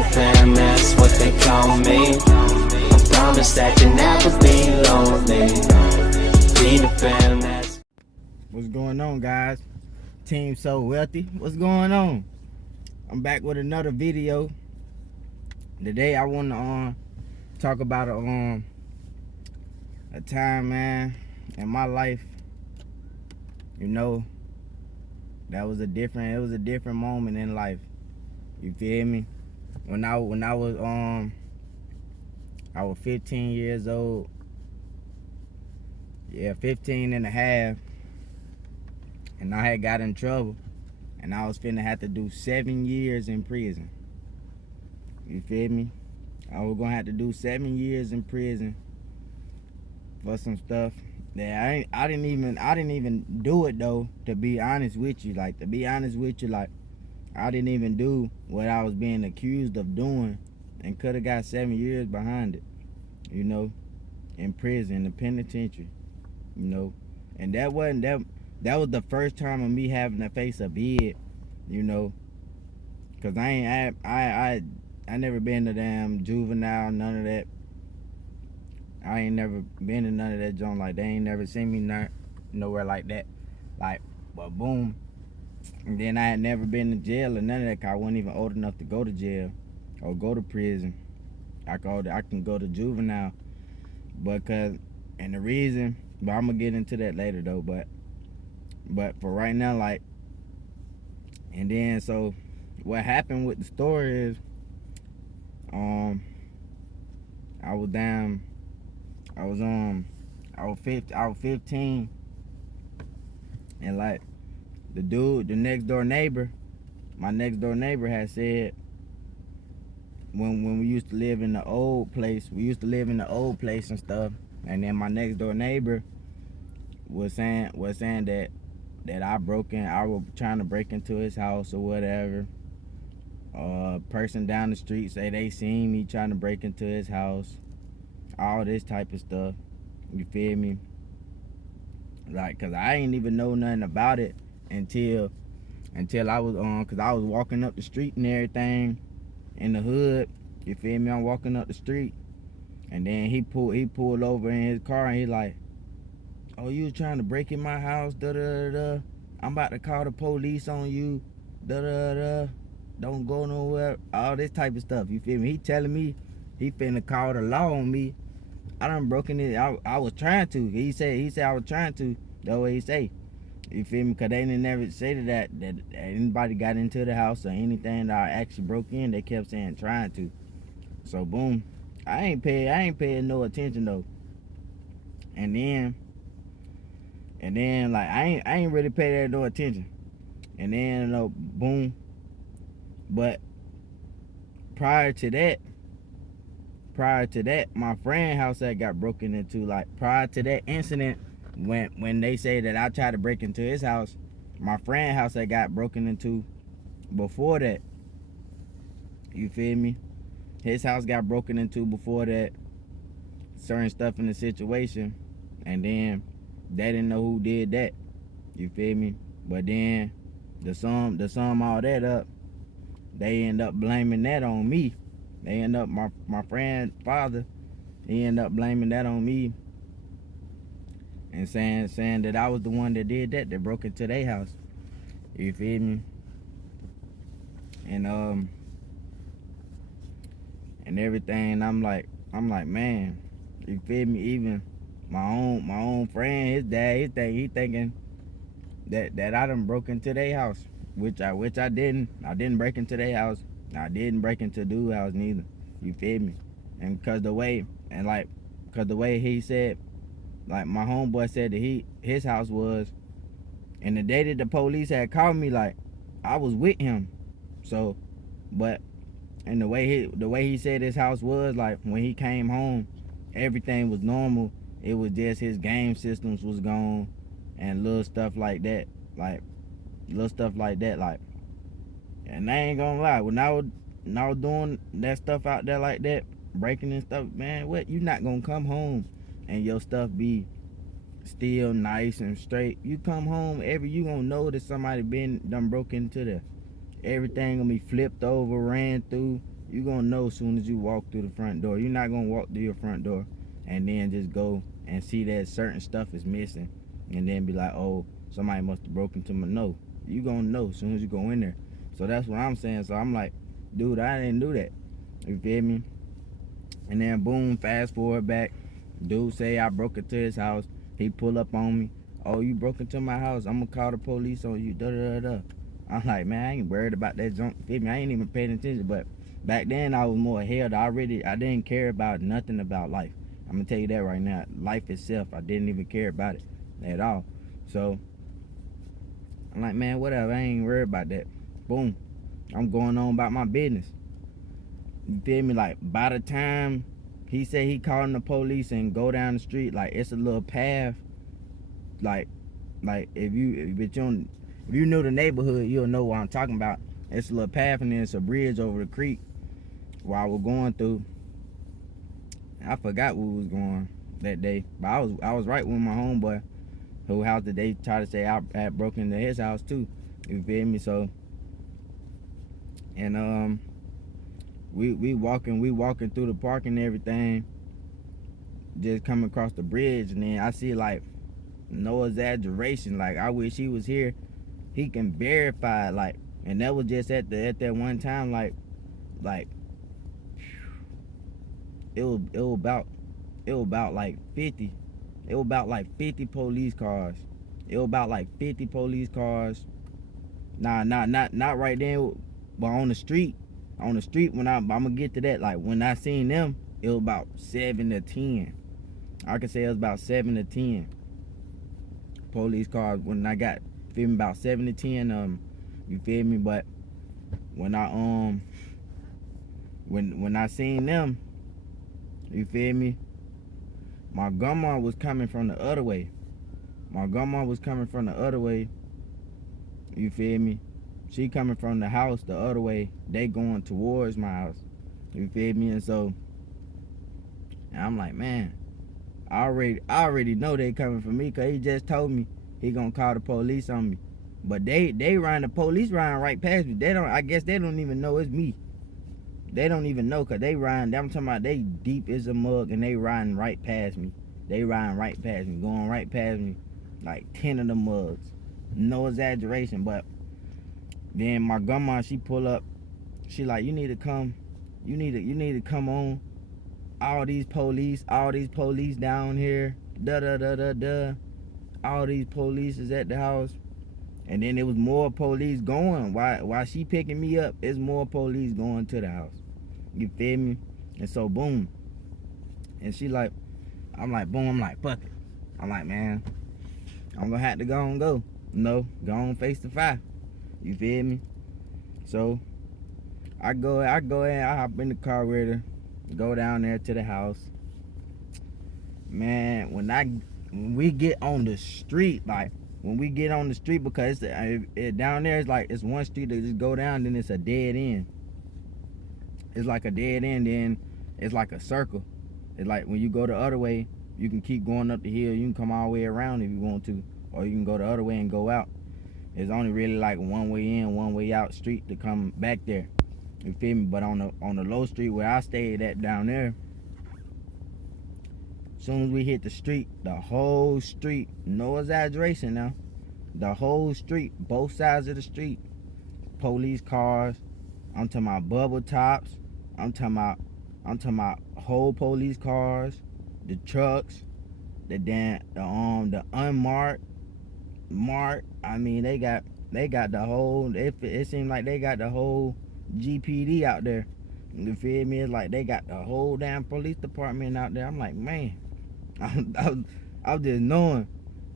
Peter Pan, that's what they call me. I promise that you'll never be lonely. Peter Pan, that's... What's going on, guys? Team So Wealthy, what's going on? I'm back with another video. Today I want to talk about a time, man, in my life. You know, it was a different moment in life. You feel me? When I was 15 years old. Yeah, 15 and a half. And I had got in trouble. And I was finna have to do 7 years in prison. You feel me? I was gonna have to do 7 years in prison for some stuff that I didn't even do it though, to be honest with you. I didn't even do what I was being accused of doing, and could have got 7 years behind it, you know, in prison, in the penitentiary, you know. And that was the first time of me having to face a bid, you know, cause I never been to damn juvenile, none of that. I ain't never been to none of that junk. Like, they ain't never seen me nowhere like that. Like, but boom. And then I had never been to jail or none of that, cause I wasn't even old enough to go to jail or go to prison. I can go to juvenile, and the reason, but I'm gonna get into that later though. But for right now, like, and then so what happened with the story is, I was 15, and like the next door neighbor, my next door neighbor had said, when we used to live in the old place, and stuff, and then my next door neighbor was saying that I was trying to break into his house or whatever. Person down the street say they seen me trying to break into his house, all this type of stuff. You feel me? Like, cause I ain't even know nothing about it until I was cause I was walking up the street and everything in the hood. You feel me? I'm walking up the street, and then he pulled over in his car, and he like, "Oh, you was trying to break in my house? Da da da. I'm about to call the police on you. Da da da. Don't go nowhere." All this type of stuff. You feel me? He telling me he finna call the law on me. I done broken it. I was trying to. He said I was trying to. That's what he say. You feel me? Cause they didn't never say that anybody got into the house or anything that I actually broke in. They kept saying trying to. So boom, I ain't paying no attention though. And then like I ain't really pay that no attention. And then boom. But prior to that, my friend house that got broken into, like prior to that incident, when they say that I tried to break into his house, my friend house that got broken into before that. You feel me? His house got broken into before that, certain stuff in the situation, and then they didn't know who did that. You feel me? But then to sum all that up, they end up blaming that on me. They end up, my friend's father, he ended up blaming that on me, and saying that I was the one that did that broke into their house. You feel me? And everything. I'm like, man, you feel me? Even my own friend, his dad, he thinking that I done broke into their house, which I didn't. I didn't break into their house. I didn't break into dude's house neither. You feel me? And cause the way he said, like my homeboy said that his house was, and the day that the police had called me, like I was with him. So, but and the way he said his house was, like when he came home, everything was normal. It was just his game systems was gone and little stuff like that. Like, and I ain't gonna lie, when I was doing that stuff out there like that, breaking and stuff, man, what, you not gonna come home and your stuff be still nice and straight. You come home, you gonna know that somebody done broke into there. Everything gonna be flipped over, ran through, You gonna know as soon as you walk through the front door. You're not gonna walk through your front door and then just go and see that certain stuff is missing and then be like, oh, somebody must have broken into my. No, you gonna know as soon as you go in there. So that's what I'm saying. So I'm like, dude, I didn't do that. You feel me? And then boom, fast forward back. Dude say I broke into his house. He pull up on me. Oh, you broke into my house. I'm gonna call the police on you. Da da da da. I'm like, man, I ain't worried about that junk. Feel me? I ain't even paying attention. But back then I was more held. I didn't care about nothing about life. I'm gonna tell you that right now. Life itself, I didn't even care about it at all. So I'm like, man, whatever. I ain't worried about that. Boom. I'm going on about my business. You feel me? Like, by the time he said he calling the police and go down the street, like, it's a little path. Like if you know the neighborhood, you'll know what I'm talking about. It's a little path and then it's a bridge over the creek where I was going through. I forgot where we was going that day, but I was right with my homeboy, whose house that they tried to say I had broken into his house too. You feel me? So, and we walking through the park and everything, just coming across the bridge, and then I see, like, no exaggeration, like, I wish he was here. He can verify, like, and that was just at that one time, like it was about like 50. It was about like 50 police cars. It was about like 50 police cars. Nah, not right there, but on the street. On the street, when I'm gonna get to that. Like, when I seen them, it was about 7 to 10. I could say it was about 7 to 10 police cars when I got, feel me, about 7 to 10. You feel me? But when I when I seen them, you feel me, my grandma was coming from the other way. You feel me? She coming from the house the other way. They going towards my house. You feel me? And so, and I'm like, man, I already know they coming for me, because he just told me he gonna call the police on me. But the police riding right past me. I guess they don't even know it's me. They don't even know, because they riding, I'm talking about, they deep as a mug and they riding right past me. Going right past me, like 10 of the mugs. No exaggeration. But then my grandma, she pull up. She like, you need to come on. All these police down here. Da da da da da. All these police is at the house. And then there was more police going. While she picking me up, there's more police going to the house. You feel me? And so, boom. And she like, I'm like, boom. I'm like, fuck it. I'm like, man, I'm gonna have to go and go. No, go on face the fire. You feel me? So, I go in, I hop in the car with her, go down there to the house. Man, when we get on the street, because down there, it's like, it's one street that just go down, then it's a dead end. It's like a dead end, then it's like a circle. It's like when you go the other way, you can keep going up the hill. You can come all the way around if you want to, or you can go the other way and go out. It's only really like one way in, one way out street to come back there. You feel me? But on the low street where I stayed at down there, as soon as we hit the street, the whole street, no exaggeration now, the whole street, both sides of the street, police cars. I'm talking about bubble tops. I'm talking about whole police cars, the trucks, the unmarked, marked. I mean, they got the whole. It seemed like they got the whole GPD out there. You feel me? It's like they got the whole damn police department out there. I'm like, man, I'm just knowing.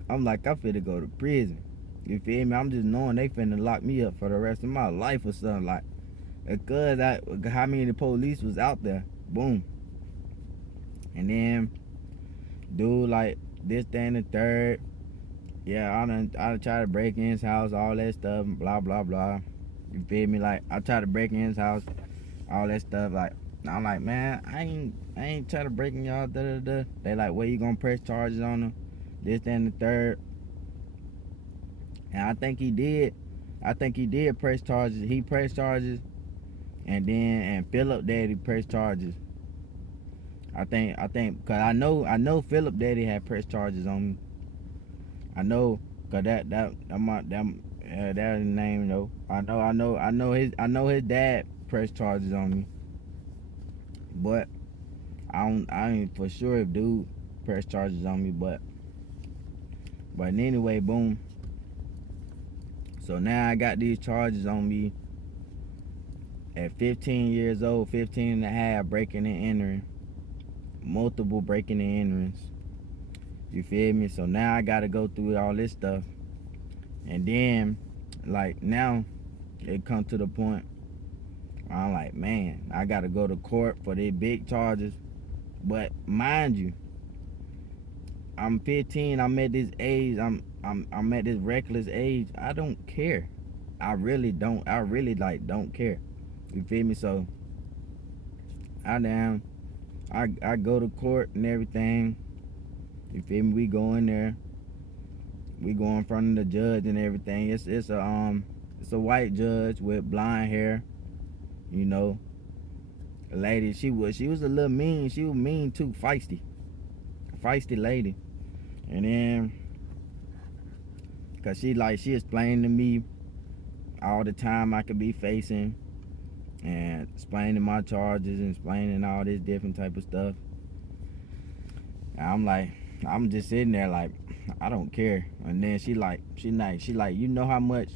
I'm like, I finna go to prison. You feel me? I'm just knowing they finna lock me up for the rest of my life or something, like, because how many police was out there. Boom. And then, dude, like, this, that, and the third. Yeah, I try to break in his house, all that stuff, blah, blah, blah. You feel me? Like, I try to break in his house, all that stuff. Like, I'm like, man, I ain't try to break in y'all, da, da, da. They like, well, you gonna press charges on him? This, that, and the third. And I think he did press charges. He pressed charges. and Philip Daddy pressed charges. I think, cause I know Philip Daddy had pressed charges on me. I know, cause that his name though. I know his dad pressed charges on me. But I ain't for sure if dude pressed charges on me, but anyway, boom. So now I got these charges on me at 15 years old, 15 and a half, breaking and entering. Multiple breaking and enterings. You feel me? So now I gotta go through all this stuff. And then, like, now it come to the point I'm like, man, I gotta go to court for these big charges. But mind you, I'm 15, I'm at this age, I'm at this reckless age. I don't care. I really don't care. You feel me? So I go to court and everything. You feel me? We go in there. We go in front of the judge and everything. It's a white judge with blonde hair. You know, a lady. She was a little mean. She was mean too, feisty lady. And then, cause she explained to me all the time I could be facing, and explaining my charges and explaining all this different type of stuff. And I'm just sitting there like, I don't care. And then she like, you know how much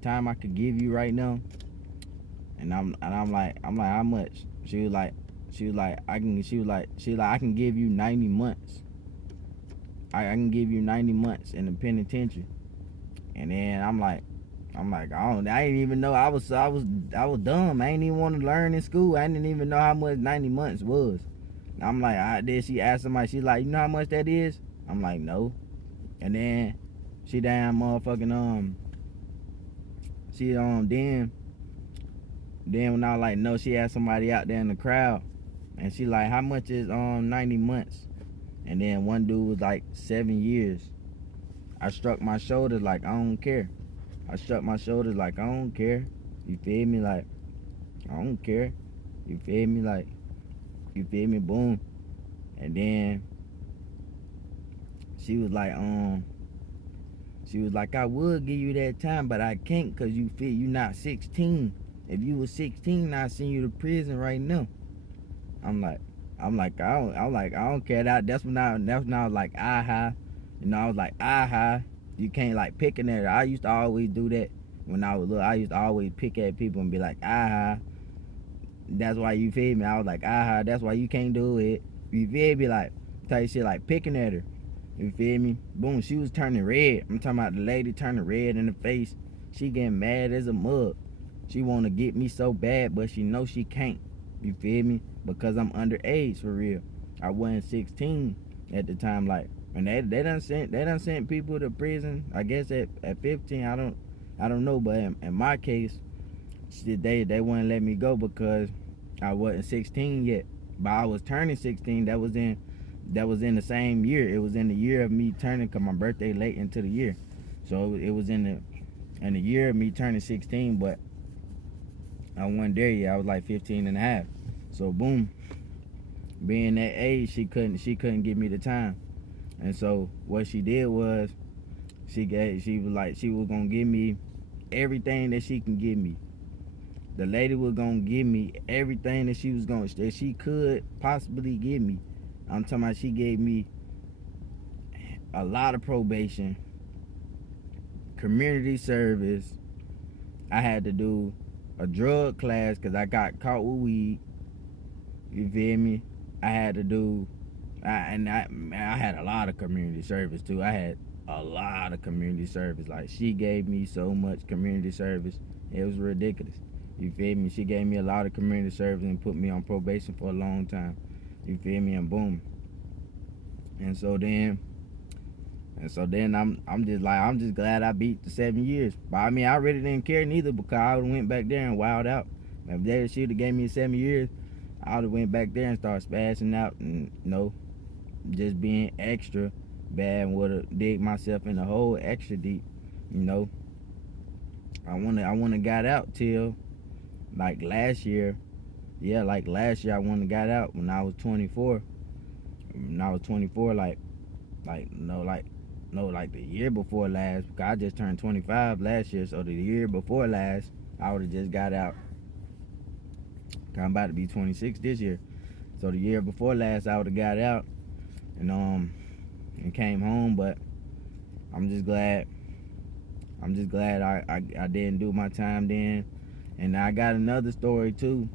time I could give you right now? And I'm like, how much? She was like, I can give you 90 months. I can give you 90 months in the penitentiary. And then I'm like, I didn't even know. I was dumb. I didn't even want to learn in school. I didn't even know how much 90 months was. I'm like, then she asked somebody, she's like, you know how much that is? I'm like, no. And then she damn motherfucking then when I was like, no, she asked somebody out there in the crowd, and she like, how much is 90 months? And then one dude was like 7 years. I struck my shoulders like, I don't care. I struck my shoulders like, I don't care. You feel me? Like, I don't care. You feel me? Like, you feel me? Boom. And then she was like, I would give you that time, but I can't, cause you not 16. If you was 16, I'd send you to prison right now. I'm like, I don't care. That's when I was like, aha. You know, I was like, aha. You can't like picking at her. I used to always do that when I was little. I used to always pick at people and be like, aha. That's why, you feel me? I was like, aha, that's why you can't do it. You feel me? Like, type shit, like picking at her. You feel me? Boom, she was turning red. I'm talking about the lady turning red in the face. She getting mad as a mug. She want to get me so bad, but she know she can't. You feel me? Because I'm underage for real. I wasn't 16 at the time. Like, and they done sent people to prison. I guess at 15. I don't know. But in my case, they wouldn't let me go because I wasn't 16 yet. But I was turning 16. That was in the same year. It was in the year of me turning, cause my birthday late into the year. So it was in the year of me turning 16. But I wasn't there yet. I was like 15 and a half. So boom, being that age, she couldn't give me the time. And so what she did was she was gonna give me everything that she can give me. The lady was gonna give me everything that she could possibly give me. I'm talking about, she gave me a lot of probation, community service. I had to do a drug class because I got caught with weed. You feel me? I had to do, I had a lot of community service too. I had a lot of community service. Like, she gave me so much community service, it was ridiculous. You feel me? She gave me a lot of community service and put me on probation for a long time. You feel me? And boom. And so then I'm just glad I beat the 7 years. But I mean, I really didn't care neither, because I would've went back there and wilded out. If she would've gave me 7 years, I would've went back there and started spazzing out and, you know, just being extra bad, and would've dig myself in a hole extra deep. You know, I wanna got out till like last year, I went and got out when I was 24. When I was 24, like the year before last, because I just turned 25 last year, so the year before last, I would have just got out. I'm about to be 26 this year. So the year before last, I would have got out and came home, but I'm just glad I didn't do my time then. And I got another story too.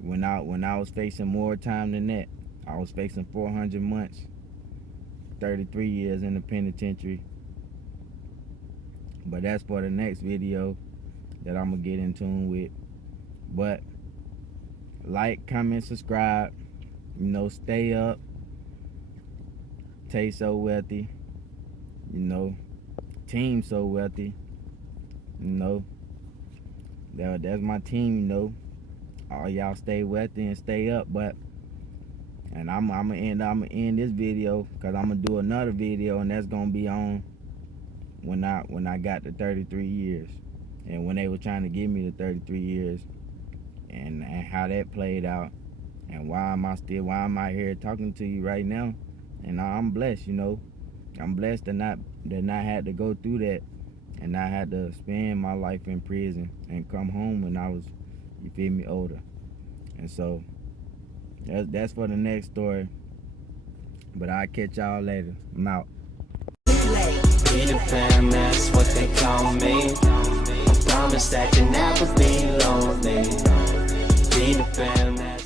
When I was facing more time than that, I was facing 400 months, 33 years in the penitentiary. But that's for the next video that I'm gonna get in tune with. But like, comment, subscribe, stay up. Tay So Wealthy, team So Wealthy, that's my team, all y'all stay wealthy and stay up. But and I'm gonna end this video, because I'm gonna do another video, and that's gonna be on when I got the 33 years, and when they were trying to give me the 33 years, and how that played out, and why am I out here talking to you right now. And I'm blessed, I'm blessed to not had to go through that, and I had to spend my life in prison and come home when I was, you feel me, older. And so that's for the next story. But I'll catch y'all later. I'm out. Be the fam, that's what they call me. I promise that you never be lonely. Be the fam.